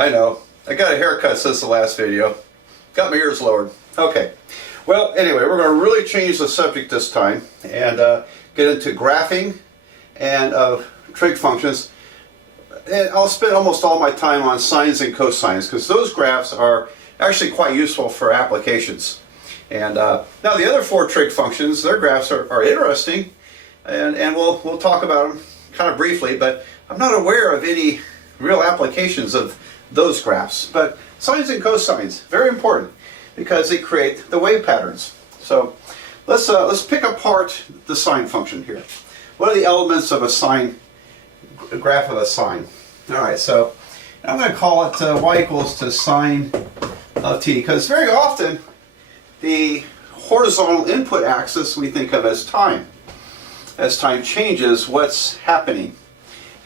I know. I got a haircut since the last video. Got my ears lowered. Okay. Well, anyway, we're going to really change the subject this time and get into graphing and trig functions. And I'll spend almost all my time on sines and cosines because those graphs are actually quite useful for applications. And now the other four trig functions, their graphs are interesting, and we'll talk about them kind of briefly, but I'm not aware of any real applications of those graphs. But sines and cosines, very important because they create the wave patterns. So let's pick apart the sine function here. What are the elements of a sine, a graph of a sine? All right, so I'm going to call it y equals to sine of t, because very often the horizontal input axis we think of as time. As time changes, what's happening.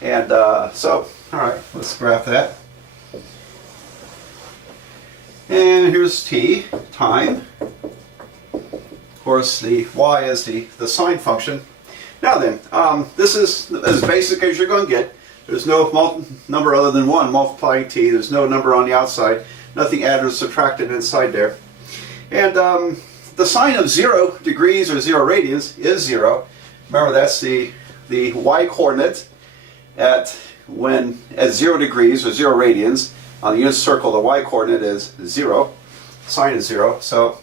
And so, all right, let's graph that. And here's t, time. Of course, the y is the sine function. Now then, this is as basic as you're going to get. There's no number other than 1 multiplying t. There's no number on the outside. Nothing added or subtracted inside there. And the sine of 0 degrees or 0 radians is 0. Remember, that's the y-coordinate at 0 degrees or 0 radians. On the unit circle, the y-coordinate is 0. Sine is 0. So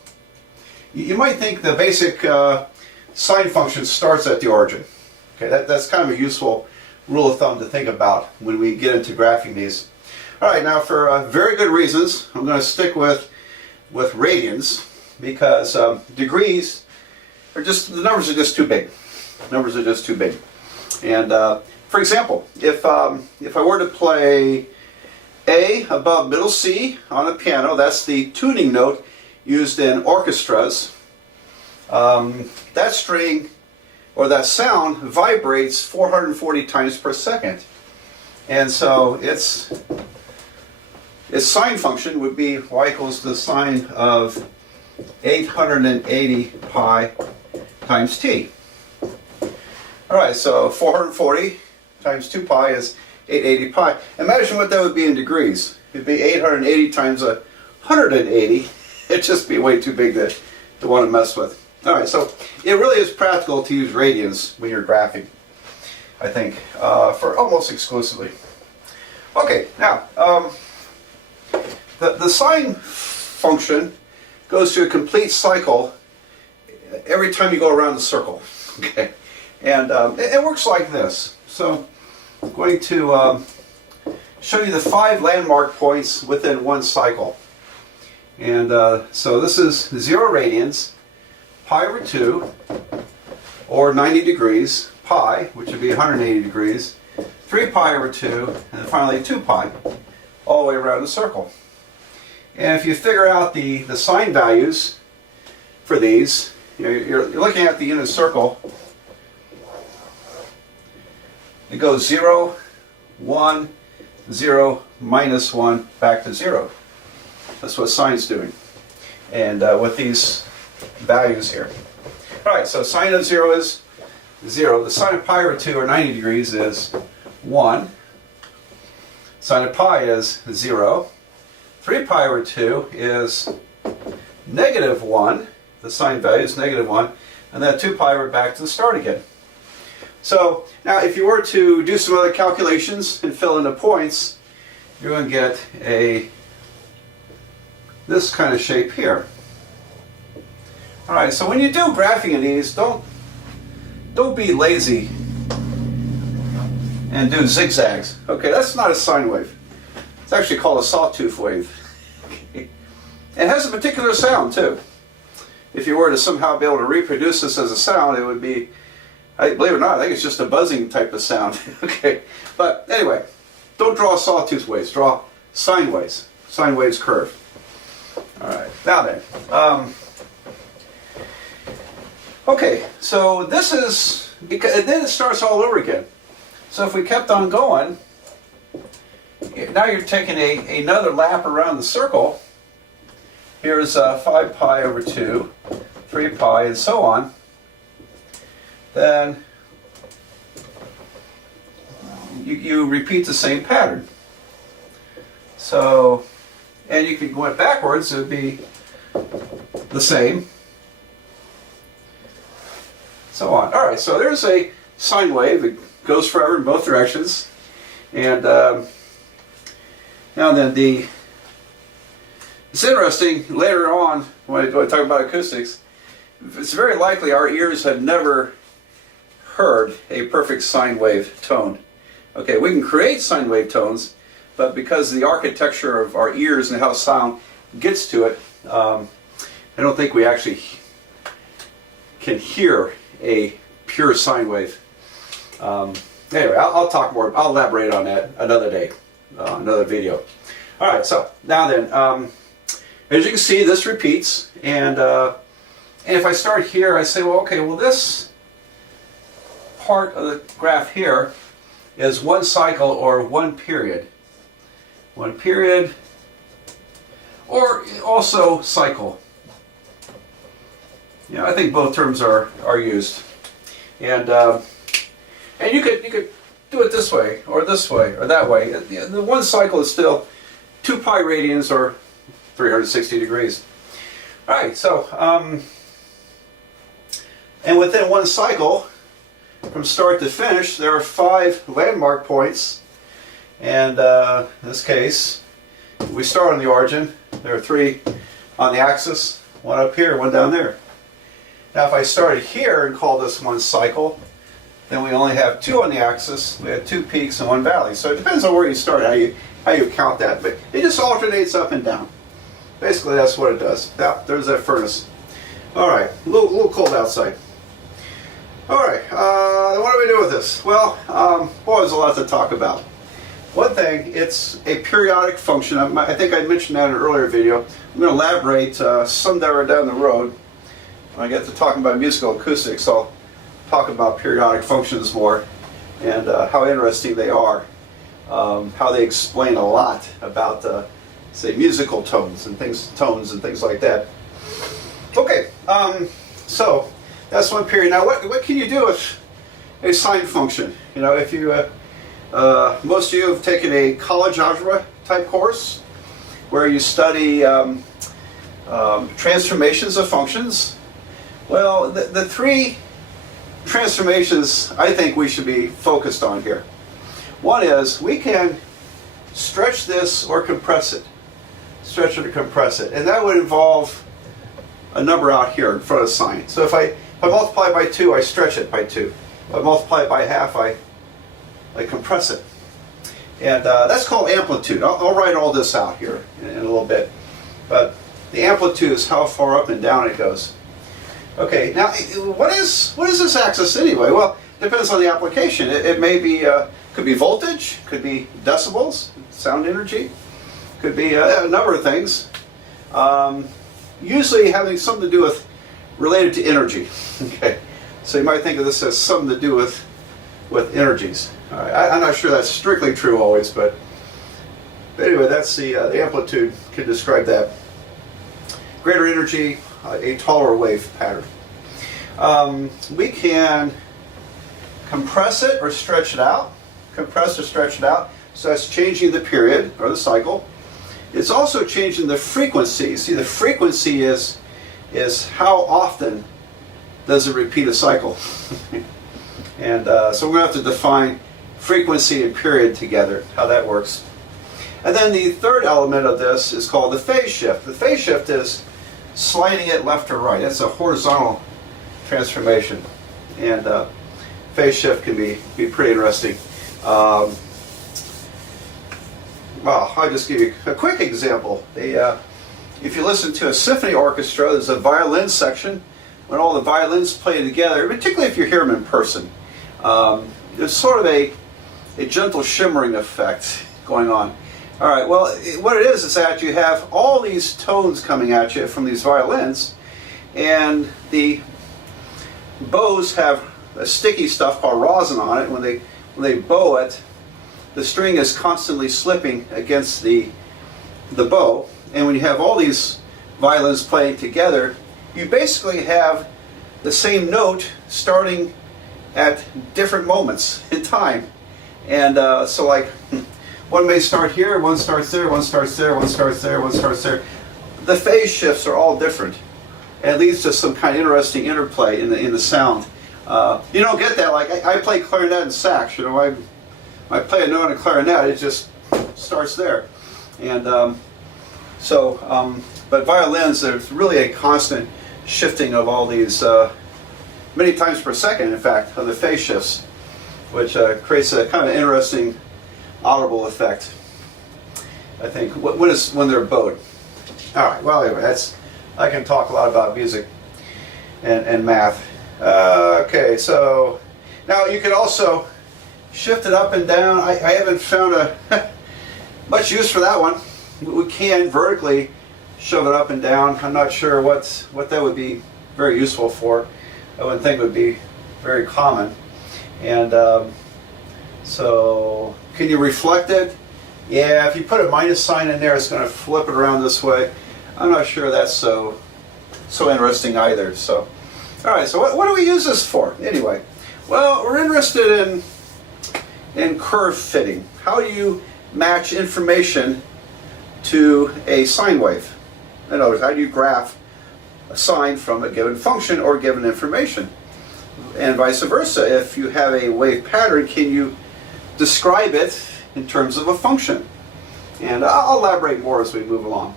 you might think the basic sine function starts at the origin. Okay, that's kind of a useful rule of thumb to think about when we get into graphing these. All right, now for very good reasons, I'm going to stick with radians because degrees are just, the numbers are just too big. Numbers are just too big. And for example, if I were to play A above middle C on a piano, that's the tuning note used in orchestras. That string or that sound vibrates 440 times per second. And so its sine function would be y equals the sine of 880 pi times t. All right, so 440 times 2 pi is 880 pi. Imagine what that would be in degrees. It'd be 880 times 180. It'd just be way too big to want to mess with. All right, so it really is practical to use radians when you're graphing, I think, for almost exclusively. Okay, now, the sine function goes through a complete cycle every time you go around the circle. Okay, and it works like this. So I'm going to show you the 5 landmark points within one cycle. And so this is 0 radians, pi over 2, or 90 degrees, pi, which would be 180 degrees, 3 pi over 2, and finally 2 pi, all the way around the circle. And if you figure out the sine values for these, you're looking at the unit circle. It goes 0, 1, 0, minus 1, back to 0. That's what sine's doing. And with these values here. All right, so sine of 0 is 0. The sine of pi over 2, or 90 degrees, is 1. Sine of pi is 0. 3 pi over 2 is negative 1. The sine value is negative 1. And then 2 pi, we're back to the start again. So now if you were to do some other calculations and fill in the points, you're going to get this kind of shape here. All right, so when you do graphing of these, don't be lazy and do zigzags. Okay, that's not a sine wave. It's actually called a sawtooth wave. Okay. It has a particular sound too. If you were to somehow be able to reproduce this as a sound, it would be, believe it or not, I think it's just a buzzing type of sound. Okay, but anyway, don't draw sawtooth waves. Draw sine waves. Sine waves curve. All right, now then. Okay, so this is, because, and then it starts all over again. So if we kept on going, now you're taking another lap around the circle. Here's 5 pi over 2, 3 pi, and so on. Then you repeat the same pattern. So, and you could go it backwards, it would be the same. So on. All right, so there's a sine wave. It goes forever in both directions. And now then, it's interesting, later on, when I talk about acoustics, it's very likely our ears have never heard a perfect sine wave tone. Okay, we can create sine wave tones, but because of the architecture of our ears and how sound gets to it, I don't think we actually can hear a pure sine wave. Anyway, I'll talk more, I'll elaborate on that another day, another video. Alright, so now then, as you can see, this repeats, and if I start here, I say, well, okay, well, this part of the graph here is one cycle or one period. One period, or also cycle. Yeah, I think both terms are used. And you could do it this way, or that way. The one cycle is still 2 pi radians, or 360 degrees. All right, so, and within one cycle, from start to finish, there are 5 landmark points. And in this case, we start on the origin. There are 3 on the axis, 1 up here, 1 down there. Now if I started here and call this one cycle, then we only have 2 on the axis. We have 2 peaks and 1 valley. So it depends on where you start, how you count that. But it just alternates up and down. Basically that's what it does. Now, there's that furnace. Alright, a little cold outside. Alright, what do we do with this? Well, boy, there's a lot to talk about. One thing, it's a periodic function. I think I mentioned that in an earlier video. I'm going to elaborate sometime down the road. When I get to talking about musical acoustics, I'll talk about periodic functions more and how interesting they are. How they explain a lot about, say, musical tones and things like that. Okay, so that's one period. Now, what can you do with a sine function? You know, if you most of you have taken a college algebra type course where you study transformations of functions. Well, the 3 transformations I think we should be focused on here. One is we can stretch this or compress it. Stretch it or compress it. And that would involve a number out here in front of sine. So if I multiply by 2, I stretch it by 2. If I multiply it by half, I compress it. And that's called amplitude. I'll write all this out here in a little bit. But the amplitude is how far up and down it goes. Okay, now what is this axis anyway? Well, it depends on the application. It may be, could be voltage, could be decibels, sound energy, could be a number of things. Usually having something to do with, related to energy. Okay, so you might think of this as something to do with energies. All right. I'm not sure that's strictly true always, but anyway, that's the amplitude can describe that. Greater energy, a taller wave pattern. We can compress it or stretch it out. Compress or stretch it out. So that's changing the period or the cycle. It's also changing the frequency. See, the frequency is how often does it repeat a cycle. And so we're going to have to define frequency and period together, how that works. And then the third element of this is called the phase shift. The phase shift is sliding it left or right. That's a horizontal transformation. And phase shift can be pretty interesting. Well, I'll just give you a quick example. If you listen to a symphony orchestra, there's a violin section. When all the violins play together, particularly if you hear them in person, there's sort of a gentle shimmering effect going on. All right, well, what it is that you have all these tones coming at you from these violins, and the bows have a sticky stuff called rosin on it. When they bow it, the string is constantly slipping against the bow, and when you have all these violins playing together, you basically have the same note starting at different moments in time. And so like One may start here, one starts there, one starts there, one starts there, one starts there. The phase shifts are all different. It leads to some kind of interesting interplay in the sound. You don't get that. Like I play clarinet and sax. You know, I play a note on a clarinet. It just starts there, and but violins, there's really a constant shifting of all these, many times per second, in fact, of the phase shifts, which creates a kind of interesting audible effect, I think, when they're bowed. All right. Well, anyway, I can talk a lot about music and math. Okay, so now you can also shift it up and down. I haven't found much use for that one. We can vertically shove it up and down. I'm not sure what that would be very useful for. I wouldn't think it would be very common. And so can you reflect it? Yeah, if you put a minus sign in there, it's going to flip it around this way. I'm not sure that's so interesting either. So, all right. So what do we use this for anyway? Well, we're interested in curve fitting. How do you match information to a sine wave? In other words, how do you graph a sine from a given function or given information? And vice versa. If you have a wave pattern, can you describe it in terms of a function? And I'll elaborate more as we move along.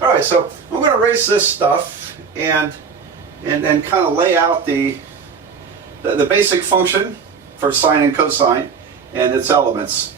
All right, so I'm going to erase this stuff and kind of lay out the basic function for sine and cosine and its elements.